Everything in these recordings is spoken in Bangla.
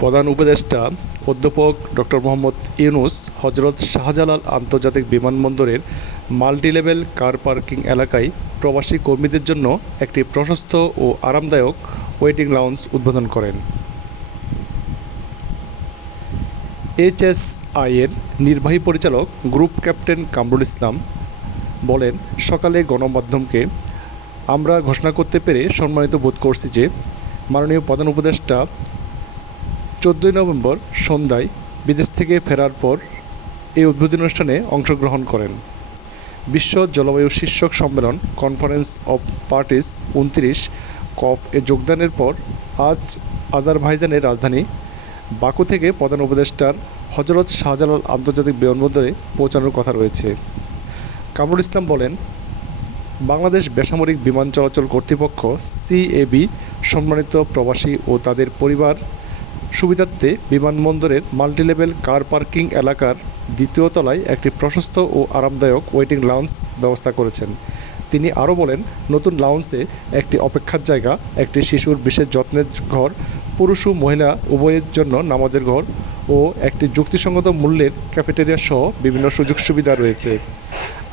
প্রধান উপদেষ্টা অধ্যাপক ডক্টর মোহাম্মদ ইউনুস হজরত শাহজালাল আন্তর্জাতিক বিমানবন্দরের মাল্টিলেভেল কার পার্কিং এলাকায় প্রবাসী কর্মীদের জন্য একটি প্রশস্ত ও আরামদায়ক ওয়েটিং লাউঞ্জ উদ্বোধন করেন। এইচএসআই এর নির্বাহী পরিচালক গ্রুপ ক্যাপ্টেন কামরুল ইসলাম বলেন, সকালে গণমাধ্যমকে আমরা ঘোষণা করতে পেরে সম্মানিত বোধ করছি যে মাননীয় প্রধান উপদেষ্টা চোদ্দোই নভেম্বর সন্ধ্যায় বিদেশ থেকে ফেরার পর এই উদ্বোধনী অনুষ্ঠানে অংশগ্রহণ করেন। বিশ্ব জলবায়ু শীর্ষক সম্মেলন কনফারেন্স অফ পার্টিস উনত্রিশ কফ এ যোগদানের পর আজ আজারভাইজানের রাজধানী বাকু থেকে প্রধান উপদেষ্টার হজরত শাহজালাল আন্তর্জাতিক বিমানবন্দরে পৌঁছানোর কথা রয়েছে। কামরুল ইসলাম বলেন, বাংলাদেশ বেসামরিক বিমান চলাচল কর্তৃপক্ষ সিএবি সম্মানিত প্রবাসী ও তাদের পরিবার সুবিধার্থে বিমানবন্দরের মাল্টিলেভেল কার পার্কিং এলাকার দ্বিতীয় তলায় একটি প্রশস্ত ও আরামদায়ক ওয়েটিং লাউঞ্জ ব্যবস্থা করেছেন। তিনি আরও বলেন, নতুন লাউঞ্জে একটি অপেক্ষার জায়গা, একটি শিশুর বিশেষ যত্নের ঘর, পুরুষ ও মহিলা উভয়ের জন্য নামাজের ঘর ও একটি যুক্তিসঙ্গত মূল্যের ক্যাফেটেরিয়া সহ বিভিন্ন সুযোগ সুবিধা রয়েছে।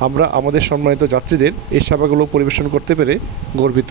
আমরা আমাদের সম্মানিত যাত্রীদের এই সেবাগুলো পরিবেশন করতে পেরে গর্বিত।